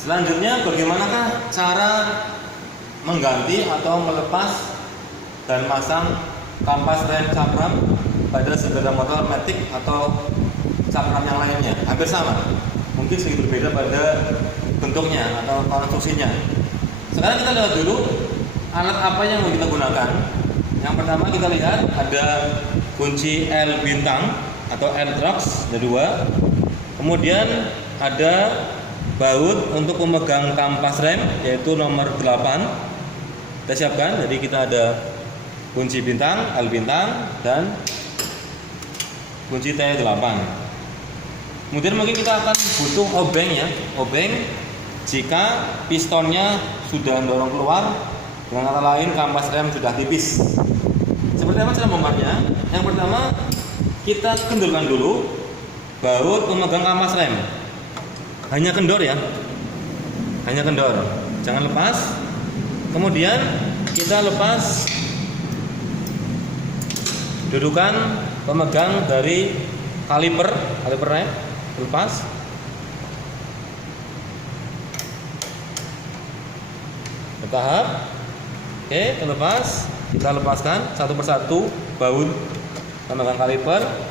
Selanjutnya, bagaimanakah cara mengganti atau melepas dan masang kampas rem cakram pada sepeda motor matic atau cakram yang lainnya? Hampir sama, mungkin sedikit berbeda pada bentuknya atau konstruksinya. Sekarang kita lihat dulu alat apa yang mau kita gunakan. Yang pertama kita lihat ada kunci L bintang atau L crux, ada dua. Kemudian ada baut untuk pemegang kampas rem yaitu nomor 8. Kita siapkan, jadi kita ada kunci bintang, L bintang, dan kunci T8. Kemudian mungkin kita akan butuh obeng ya, obeng jika pistonnya sudah mendorong keluar, dengan kata lain kampas rem sudah tipis. Seperti apa cara membongkarnya? Yang pertama, kita kendorkan dulu baut pemegang kampas rem. Hanya kendor ya, hanya kendor, jangan lepas. Kemudian kita lepas dudukan pemegang dari kaliper rem, lepas. Bertahap. Oke, terlepas. Kita lepaskan satu persatu baut pemegang kaliper.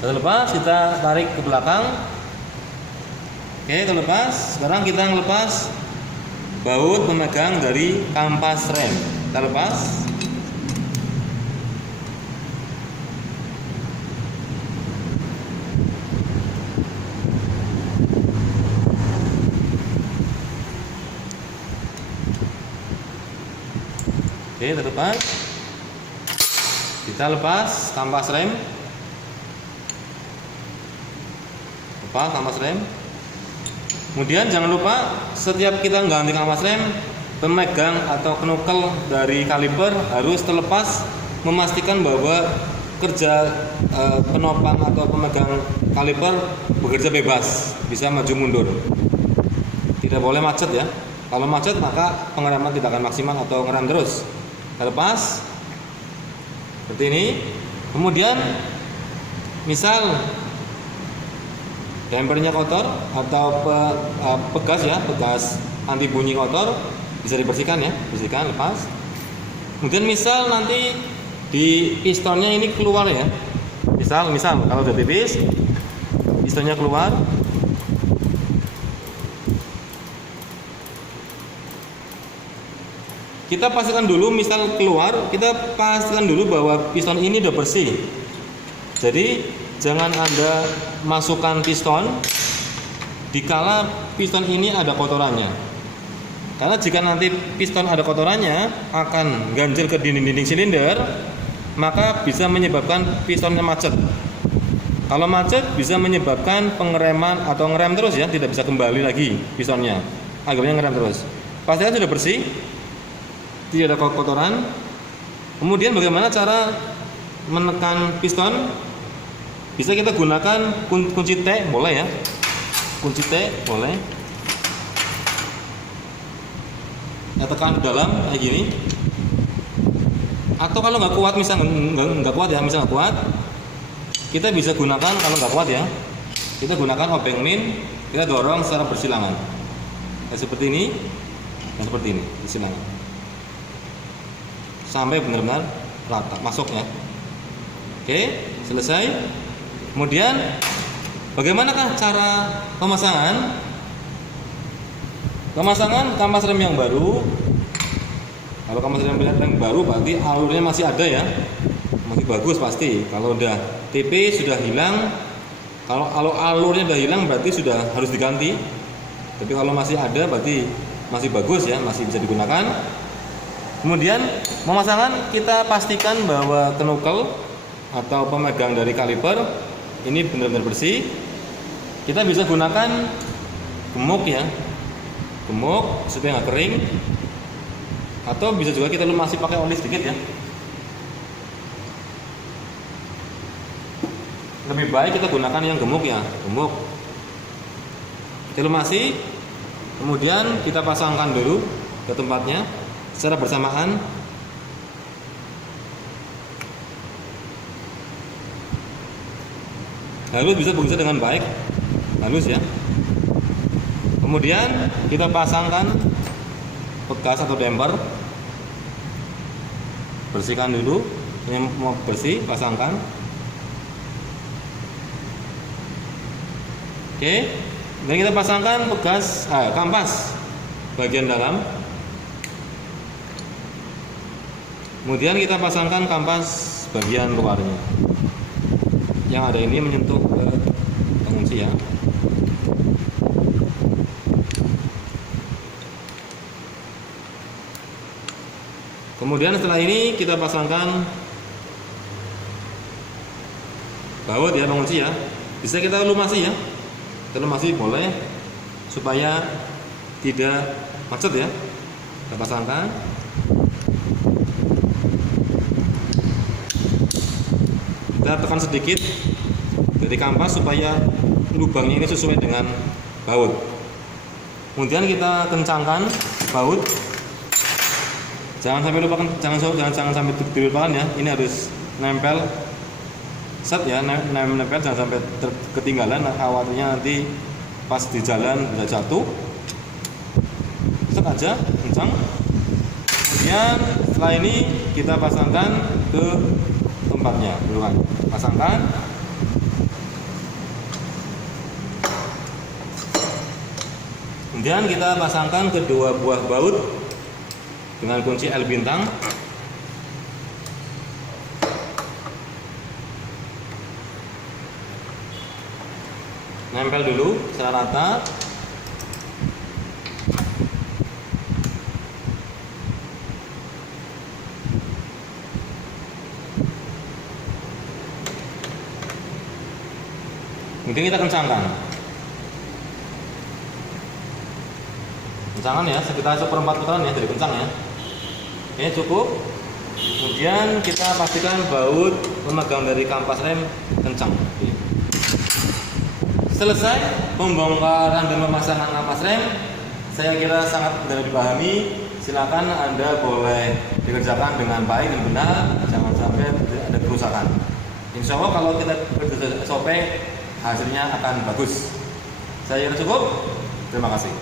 Terlepas, kita tarik ke belakang. Oke, terlepas. Sekarang kita lepas baut pemegang dari kampas rem. Kita lepas. Oke, terlepas. Kita lepas kampas rem. Lepas kampas rem. Kemudian jangan lupa setiap kita ganti kampas rem, pemegang atau knuckle dari kaliper harus terlepas, memastikan bahwa kerja penopang atau pemegang kaliper bekerja bebas, bisa maju mundur. Tidak boleh macet ya. Kalau macet maka pengereman tidak akan maksimal atau ngerem terus. Terlepas seperti ini. Kemudian misal dampernya kotor atau pegas ya, pegas anti bunyi kotor, bisa dibersihkan ya, bersihkan, lepas. Kemudian misal nanti di pistonnya ini keluar ya, misal kalau udah tipis pistonnya keluar, kita pastikan dulu, misal keluar, kita pastikan dulu bahwa piston ini udah bersih. Jadi jangan Anda masukkan piston dikala piston ini ada kotorannya. Karena jika nanti piston ada kotorannya akan ganjel ke dinding-dinding silinder, maka bisa menyebabkan pistonnya macet. Kalau macet bisa menyebabkan pengereman atau ngerem terus ya, tidak bisa kembali lagi pistonnya. Akhirnya ngerem terus. Pastikan sudah bersih, tidak ada kotoran. Kemudian bagaimana cara menekan piston? Bisa kita gunakan kunci T, boleh ya. Kunci T boleh. Ya, tekan ke dalam kayak gini. Atau kalau nggak kuat, misal nggak kuat ya, misal nggak kuat, kita bisa gunakan, kalau nggak kuat ya, kita gunakan obeng min, kita dorong secara bersilangan. Ya, seperti ini dan seperti ini, bersilangan. Sampai benar-benar rata masuknya. Oke, selesai. Kemudian bagaimanakah cara pemasangan? Pemasangan kampas rem yang baru. Kalau kampas rem yang baru berarti alurnya masih ada ya, masih bagus pasti. Kalau udah tipis, sudah hilang, kalau alurnya udah hilang berarti sudah harus diganti. Tapi kalau masih ada berarti masih bagus ya, masih bisa digunakan. Kemudian pemasangan kita pastikan bahwa knuckle atau pemegang dari kaliper ini benar-benar bersih. Kita bisa gunakan gemuk ya, gemuk supaya nggak kering, atau bisa juga kita lumasi pakai oli sedikit ya. Lebih baik kita gunakan yang gemuk ya, gemuk. Kita lumasi, kemudian kita pasangkan dulu ke tempatnya secara bersamaan. halus, bisa bekerja dengan baik, halus ya. Kemudian kita pasangkan bekas atau damper. Bersihkan dulu, ini mau bersih, pasangkan. Oke, dan kita pasangkan bekas kampas bagian dalam. Kemudian kita pasangkan kampas bagian luarnya. Yang ada ini menyentuh ke pengunci ya. Kemudian setelah ini kita pasangkan baut ya, pengunci ya. Bisa kita lumasi ya. Kita lumasi boleh supaya tidak macet ya. Kita pasangkan. Kita tekan sedikit dari kampas supaya lubangnya ini sesuai dengan baut. Kemudian kita kencangkan baut. Jangan sampai lupakan, jangan sampai dilupakan ya. Ini harus nempel set ya, nempel, jangan sampai ketinggalan. Khawatirnya nanti pas di jalan bisa jatuh. Set aja, kencang. Kemudian setelah ini kita pasangkan ke tempatnya, duluan. Pasangkan. Kemudian kita pasangkan kedua buah baut dengan kunci L bintang. Nempel dulu secara rata. Kemudian kita kencangkan. Kencangkan ya, sekitar 1/4 putaran ya, jadi kencang ya. Oke, cukup. Kemudian kita pastikan baut pemegang dari kampas rem kencang. Selesai pembongkaran dan pemasangan kampas rem. Saya kira sangat mudah dipahami. Silakan Anda boleh dikerjakan dengan baik dan benar, jangan sampai ada kerusakan. Insya Allah kalau kita SOP hasilnya akan bagus. Saya kira cukup. Terima kasih.